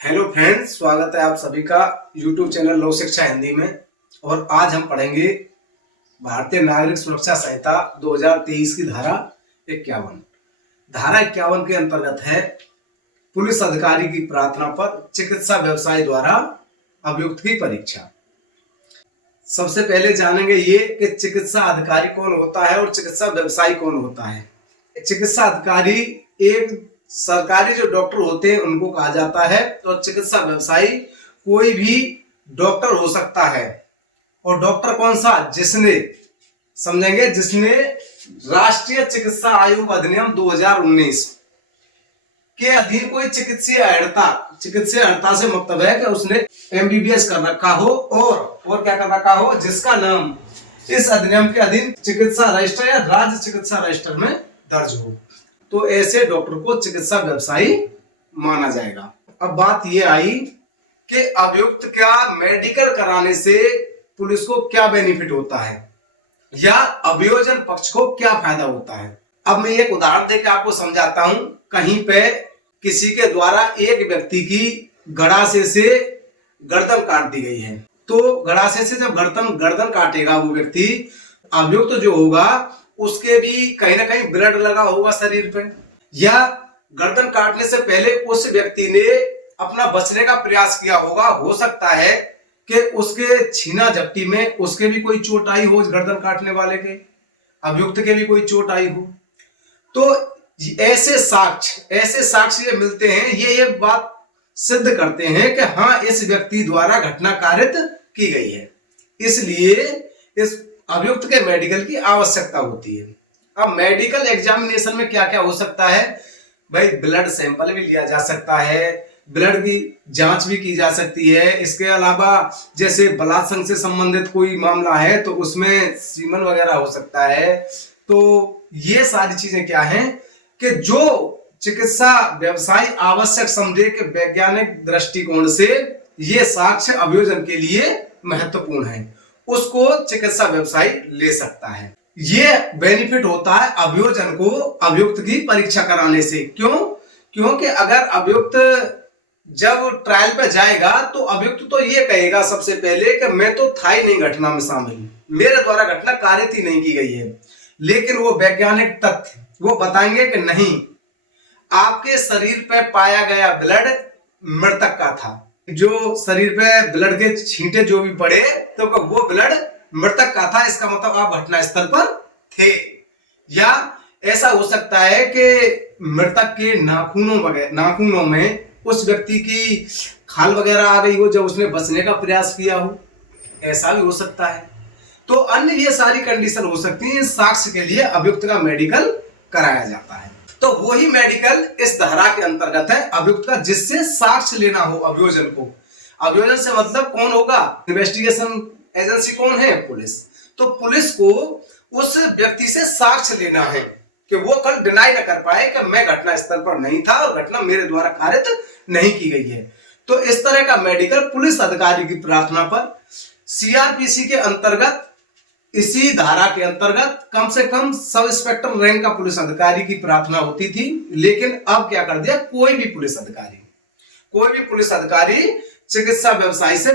Hello friends, स्वागत है आप सभी का यूट्यूब चैनल लोक शिक्षा हिंदी में। और आज हम पढ़ेंगे भारतीय नागरिक सुरक्षा संहिता 2023 की धारा 51। धारा 51 के अंतर्गत है पुलिस अधिकारी की प्रार्थना पर चिकित्सा व्यवसायी द्वारा अभियुक्त की परीक्षा। सबसे पहले जानेंगे ये कि चिकित्सा अधिकारी कौन होता है और चिकित्सा व्यवसायी कौन होता है। चिकित्सा अधिकारी एक सरकारी जो डॉक्टर होते हैं उनको कहा जाता है, तो चिकित्सा व्यवसायी कोई भी डॉक्टर हो सकता है। और डॉक्टर कौन सा? जिसने राष्ट्रीय चिकित्सा आयोग अधिनियम 2019 के अधीन कोई चिकित्सीय अर्हता से मतलब है कि उसने MBBS कर रखा हो और क्या कर रखा हो, जिसका नाम इस अधिनियम के अधीन चिकित्सा रजिस्टर या राज्य चिकित्सा रजिस्टर में दर्ज हो, तो ऐसे डॉक्टर को चिकित्सा व्यवसायी माना जाएगा। अब बात यह आई कि अभियुक्त क्या मेडिकल कराने से पुलिस को क्या बेनिफिट होता है या अभियोजन पक्ष को क्या फायदा होता है। अब मैं एक उदाहरण देकर आपको समझाता हूं। कहीं पे किसी के द्वारा एक व्यक्ति की गड़ासे से गर्दन काट दी गई है, तो गड़ासे से जब गर्दन काटेगा वो व्यक्ति, अभियुक्त जो होगा उसके भी कहीं ना कहीं ब्लड लगा होगा शरीर पे, या गर्दन काटने से पहले उस व्यक्ति ने अपना बचने का प्रयास किया होगा। हो सकता है कि उसके छीना झपटी में उसके भी कोई चोट आई हो, गर्दन काटने वाले के, अभियुक्त के भी कोई चोट आई हो। तो ऐसे साक्ष्य ये मिलते हैं, ये बात सिद्ध करते हैं कि हाँ, इस व्यक्ति द्वारा घटना कारित की गई है, इसलिए इस अभियुक्त के मेडिकल की आवश्यकता होती है। अब मेडिकल एग्जामिनेशन में क्या क्या हो सकता है भाई? ब्लड सैंपल भी लिया जा सकता है, ब्लड की जांच भी की जा सकती है। इसके अलावा जैसे बलात्संग से संबंधित कोई मामला है तो उसमें सीमन वगैरह हो सकता है। तो ये सारी चीजें क्या हैं कि जो चिकित्सा व्यवसायी आवश्यक समझे कि वैज्ञानिक दृष्टिकोण से ये साक्ष्य अभियोजन के लिए महत्वपूर्ण है, उसको चिकित्सा व्यवसायी ले सकता है। ये बेनिफिट होता है अभियोजन को अभियुक्त की परीक्षा कराने से। क्योंकि अगर अभियुक्त जब ट्रायल पे जाएगा तो अभियुक्त तो ये कहेगा सबसे पहले कि मैं तो था ही नहीं घटना में शामिल, मेरे द्वारा घटना कारित ही नहीं की गई है। लेकिन वो वैज्ञानिक तथ्य वो बताएंगे कि नहीं, आपके शरीर पे पाया गया ब्लड मृतक का था, जो शरीर पे ब्लड के छींटे जो भी पड़े तो वो ब्लड मृतक का था, इसका मतलब आप घटना स्थल पर थे। या ऐसा हो सकता है कि मृतक के नाखूनों में उस व्यक्ति की खाल वगैरह आ गई हो जब उसने बचने का प्रयास किया हो, ऐसा भी हो सकता है। तो अन्य ये सारी कंडीशन हो सकती है, साक्ष्य के लिए अभियुक्त का मेडिकल कराया जाता है। तो वही मेडिकल इस धारा के अंतर्गत है अभियुक्त का, जिससे साक्ष्य लेना हो अभियोजन को। अभियोजन से मतलब कौन होगा? इन्वेस्टिगेशन एजेंसी कौन है? पुलिस। तो पुलिस को उस व्यक्ति से साक्ष्य लेना है कि वो कल डिनाई न कर पाए कि मैं घटना स्थल पर नहीं था और घटना मेरे द्वारा कारित नहीं की गई है। तो इस तरह का मेडिकल पुलिस अधिकारी की प्रार्थना पर CRPC के अंतर्गत, इसी धारा के अंतर्गत कम से कम सब इंस्पेक्टर रैंक का पुलिस अधिकारी की प्रार्थना होती थी। लेकिन अब क्या कर दिया, कोई भी पुलिस अधिकारी चिकित्सा व्यवसायी से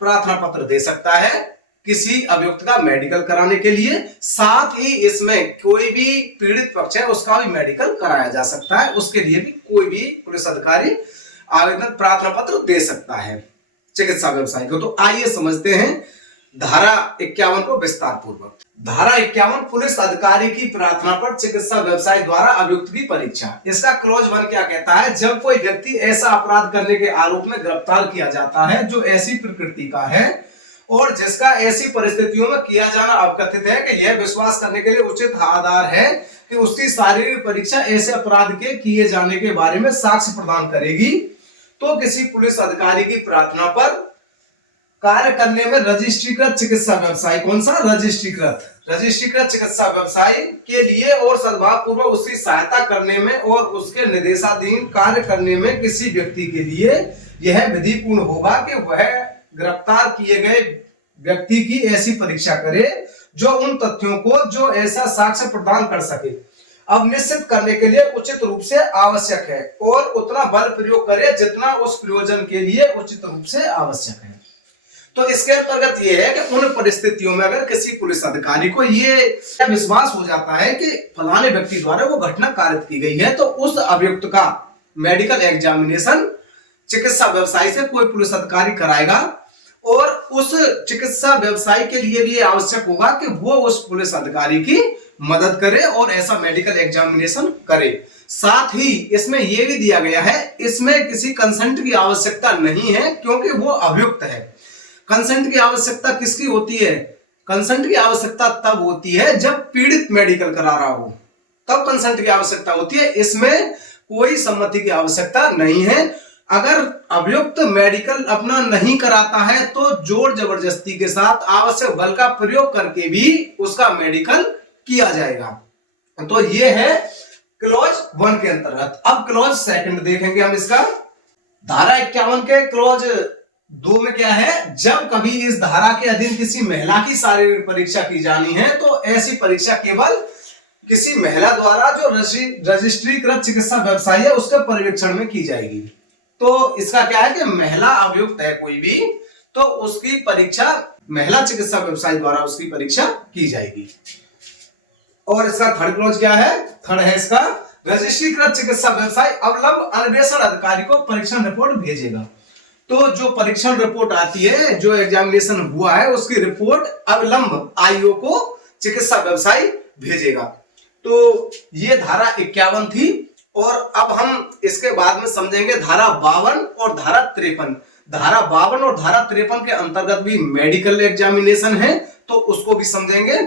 प्रार्थना पत्र दे सकता है किसी अभियुक्त का मेडिकल कराने के लिए। साथ ही इसमें कोई भी पीड़ित पक्ष है उसका भी मेडिकल कराया जा सकता है, उसके लिए भी कोई भी पुलिस अधिकारी आवेदन प्रार्थना पत्र दे सकता है चिकित्सा व्यवसायी को। तो आइए समझते हैं धारा 51 को विस्तार पूर्वक। धारा 51 पुलिस अधिकारी की प्रार्थना पर चिकित्सा व्यवसायी द्वारा अभियुक्त की परीक्षा। इसका क्लॉज 1 क्या कहता है? जब कोई व्यक्ति ऐसा अपराध करने के आरोप में गिरफ्तार किया जाता है जो ऐसी प्रकृति का है और जिसका ऐसी परिस्थितियों में किया जाना अवकथित है कि यह विश्वास करने के लिए उचित आधार है कि उसकी शारीरिक परीक्षा ऐसे अपराध के किए जाने के बारे में साक्ष्य प्रदान करेगी, तो किसी पुलिस अधिकारी की प्रार्थना पर कार्य करने में रजिस्ट्रीकृत चिकित्सा व्यवसायी, कौन सा? रजिस्ट्रीकृत चिकित्सा व्यवसायी के लिए और सद्भाव पूर्वक उसकी सहायता करने में और उसके निर्देशाधीन कार्य करने में किसी व्यक्ति के लिए यह विधिपूर्ण होगा कि वह गिरफ्तार किए गए व्यक्ति की ऐसी परीक्षा करे जो उन तथ्यों को जो ऐसा साक्ष्य प्रदान कर सके। अब निश्चित करने के लिए उचित रूप से आवश्यक है और उतना बल प्रयोग करे जितना उस प्रयोजन के लिए उचित रूप से आवश्यक है। तो इसके अंतर्गत ये है कि उन परिस्थितियों में अगर किसी पुलिस अधिकारी को ये विश्वास हो जाता है कि फलाने व्यक्ति द्वारा वो घटना कारित की गई है, तो उस अभियुक्त का मेडिकल एग्जामिनेशन चिकित्सा व्यवसायी से कोई पुलिस अधिकारी कराएगा और उस चिकित्सा व्यवसायी के लिए भी आवश्यक होगा कि वो उस पुलिस अधिकारी की मदद करे और ऐसा मेडिकल एग्जामिनेशन करे। साथ ही इसमें यह भी दिया गया है, इसमें किसी कंसेंट की आवश्यकता नहीं है क्योंकि वो अभियुक्त है। कंसेंट की आवश्यकता किसकी होती है? कंसेंट की आवश्यकता तब होती है जब पीड़ित मेडिकल करा रहा हो, तब कंसेंट की आवश्यकता होती है। इसमें कोई सम्मति की आवश्यकता नहीं है। अगर अभियुक्त मेडिकल अपना नहीं कराता है तो जोर जबरदस्ती के साथ आवश्यक बल का प्रयोग करके भी उसका मेडिकल किया जाएगा। तो ये है क्लॉज 1 के अंतर्गत। अब क्लॉज 2 देखेंगे हम इसका। धारा 51 के क्लॉज 2 में क्या है? जब कभी इस धारा के अधीन किसी महिला की शारीरिक परीक्षा की जानी है तो ऐसी परीक्षा केवल किसी महिला द्वारा जो रजिस्ट्रीकृत चिकित्सा व्यवसायी है उसके पर्यवेक्षण में की जाएगी। तो इसका क्या है कि महिला अभियुक्त है कोई भी, तो उसकी परीक्षा महिला चिकित्सा व्यवसायी द्वारा उसकी परीक्षा की जाएगी। और इसका थर्ड क्लॉज क्या है? थर्ड है इसका, रजिस्ट्रीकृत चिकित्सा व्यवसायी अवलंब अन्वेषण अधिकारी को परीक्षण रिपोर्ट भेजेगा। तो जो परीक्षण रिपोर्ट आती है, जो एग्जामिनेशन हुआ है उसकी रिपोर्ट अवलंब आईओ को चिकित्सा व्यवसायी भेजेगा। तो ये धारा 51 थी। और अब हम इसके बाद में समझेंगे धारा 52 और धारा 53। धारा 52 और धारा 53 के अंतर्गत भी मेडिकल एग्जामिनेशन है, तो उसको भी समझेंगे।